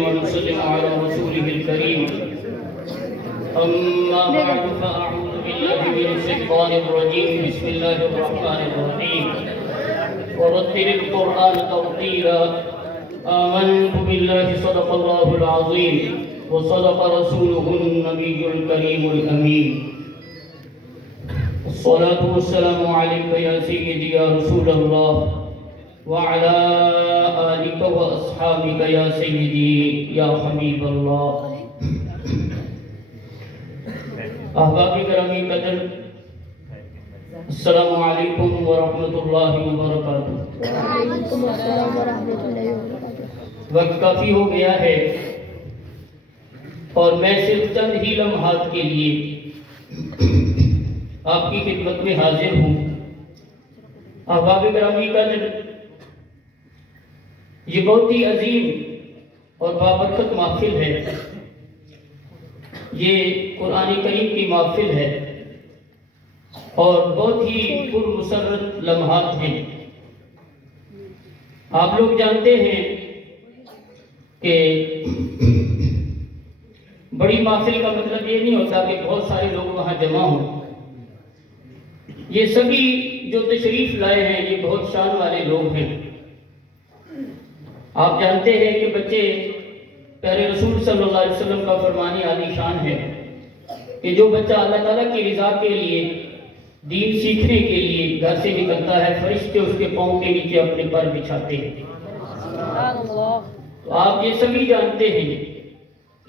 ونسلم على رسوله الكريم. أما بعد فأعوذ بالله من الشيطان الرجيم. بسم الله الرحمن الرحيم. ورتل القرآن ترتيلا. آمنت بالله صدق الله العظيم وصدق رسوله النبي الكريم الأمين. الصلاة والسلام عليك يا سيدي يا رسول الله وعلى آلك وأصحابك يا سيدي يا حبيب الله. احباب گرامی قدر، السلام علیکم ورحمۃ اللہ وبرکاتہ. وعلیکم السلام ورحمۃ اللہ وبرکاتہ. وقت کافی ہو گیا ہے اور میں صرف چند ہی لمحات کے لیے آپ کی خدمت میں حاضر ہوں. احباب گرامی قدر، یہ بہت ہی عظیم اور بابرکت محفل ہے. یہ قرآن کریم کی محفل ہے اور بہت ہی پرمسرت لمحات ہیں. آپ لوگ جانتے ہیں کہ بڑی محفل کا مطلب یہ نہیں ہوتا کہ بہت سارے لوگ وہاں جمع ہوں. یہ سبھی جو تشریف لائے ہیں یہ بہت شان والے لوگ ہیں. آپ جانتے ہیں کہ بچے پیارے رسول صلی اللہ علیہ وسلم کا فرمان عالی شان ہے کہ جو بچہ اللہ تعالیٰ کی رضا کے لیے دین سیکھنے کے لیے گھر سے نکلتا ہے، فرشتے اس کے پاؤں کے نیچے اپنے پر بچھاتے ہیں. تو آپ یہ سبھی جانتے ہیں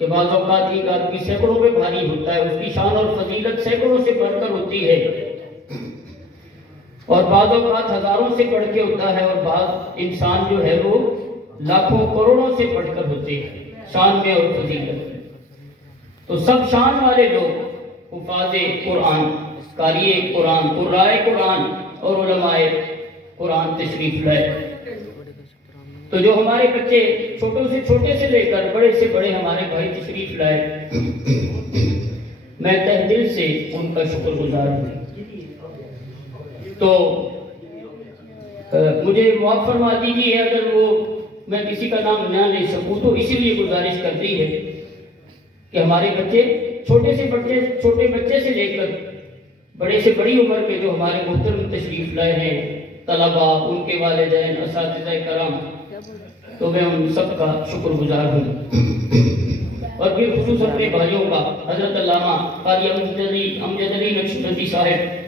کہ بعض اوقات ایک آدمی سینکڑوں پہ بھاری ہوتا ہے، اس کی شان اور فضیلت سینکڑوں سے بڑھ کر ہوتی ہے، اور بعض اوقات ہزاروں سے بڑھ کے ہوتا ہے، اور بعض انسان جو ہے وہ لاکھوں کروڑوں سے بڑھ کر ہوتے ہیں شان میں اور فضیلت. تو سب شان والے لوگ حفاظ قرآن، قاری قرآن، قرائے قرآن اور علماء قرآن تشریف لائے. تو جو ہمارے بچے چھوٹے سے لے کر بڑے سے بڑے ہمارے بھائی تشریف لائے، میں تہ دل سے ان کا شکر گزار ہوں. تو مجھے معاف فرما دیجیے اگر وہ میں کسی کا نام نہ لے سکوں، تو اسی لیے گزارش کرتی ہے کہ ہمارے بچے چھوٹے بچے سے لے کر بڑے سے بڑی عمر کے جو ہمارے محترم تشریف لائے ہیں، طلباء، ان کے والدین، اساتذہ کرام، تو میں ان سب کا شکر گزار ہوں. اور پھر خصوص اپنے بھائیوں کا، حضرت علامہ قاری امجد علی نقشبندی صاحب،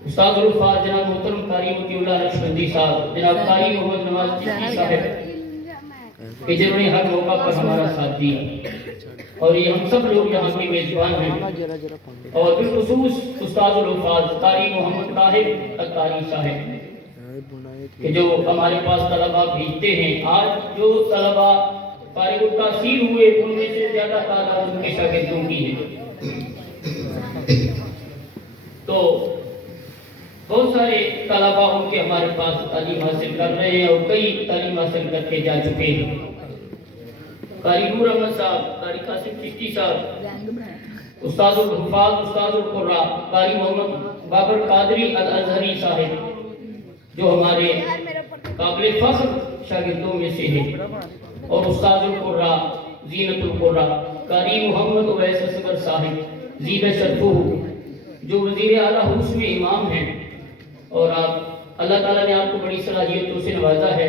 استاد الفاظ جناب محترم قاری مطیع اللہ نقشبندی صاحب، جناب قاری محمد نواز چشتی صاحب کہ جنہوں نے ہر موقع پر ہمارا ساتھ دیا، اور یہ ہم سب لوگ یہاں کے میزبان ہیں. اور بالخصوص استاد الفاظ قاری محمد طاہر القاری صاحب کہ جو ہمارے پاس طلباء بھیجتے ہیں. آج جو طلباء فارغ التحصیل ہوئے ان میں سے زیادہ تعداد ان کے شاگردوں کی ہے. تو بہت سارے طلباء ان کے ہمارے پاس تعلیم حاصل کر رہے ہیں اور کئی تعلیم حاصل کر کے جا چکے ہیں. قاری نور احمد صاحب، قاری قاسم چشتی صاحب، استاد الحفاظ، استاد القراء قاری محمد بابر قادری الازہری صاحب جو ہمارے قابل فخر شاگردوں میں سے ہیں، اور استاد القراء زینت القراء قاری محمد اویس اصغر صاحب زیب شرفہ جو وزیر اعلیٰ حوث میں امام ہیں. اور آپ اللہ تعالیٰ نے آپ کو بڑی صلاحیتوں سے نوازا ہے،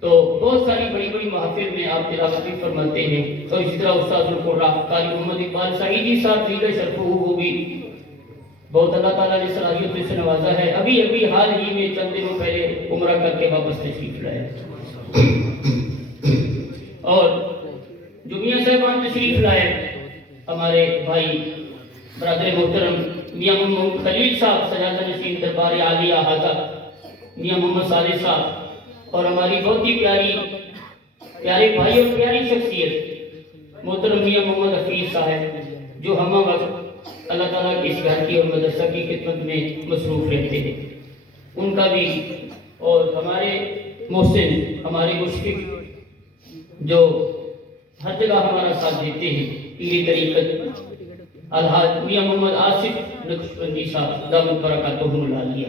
تو بہت ساری بڑی محافل میں آپ تلاوت بھی فرماتے ہیں. اور اسی طرح استاد القراء قاری محمد اقبال سعیدی صاحب زیب شرفہ وہ بھی بہت اللہ تعالیٰ نے صلاحیتوں سے نوازا ہے. ابھی حال ہی میں چند دنوں پہلے عمرہ کر کے واپس تشریف لائے. اور جو میاں صاحبان تشریف لائے، ہمارے بھائی برادر محترم میاں محمد خلیل صاحب سجادہ نشین دربار عالیہ حضرت میاں محمد صالح صاحب، اور ہماری بہت ہی پیارے بھائی اور پیاری شخصیت محترم میاں محمد حفیظ صاحب جو ہم وقت اللہ تعالیٰ کی اس گھر کی اور مدرسہ کی خدمت میں مصروف رہتے ہیں، ان کا بھی. اور ہمارے محسن، ہمارے مشفق جو ہر جگہ ہمارا ساتھ دیتے ہیں، پیری طریقت الحاج میاں محمد آصف نقشبندی صاحب دامت برکاتہم العالیہ.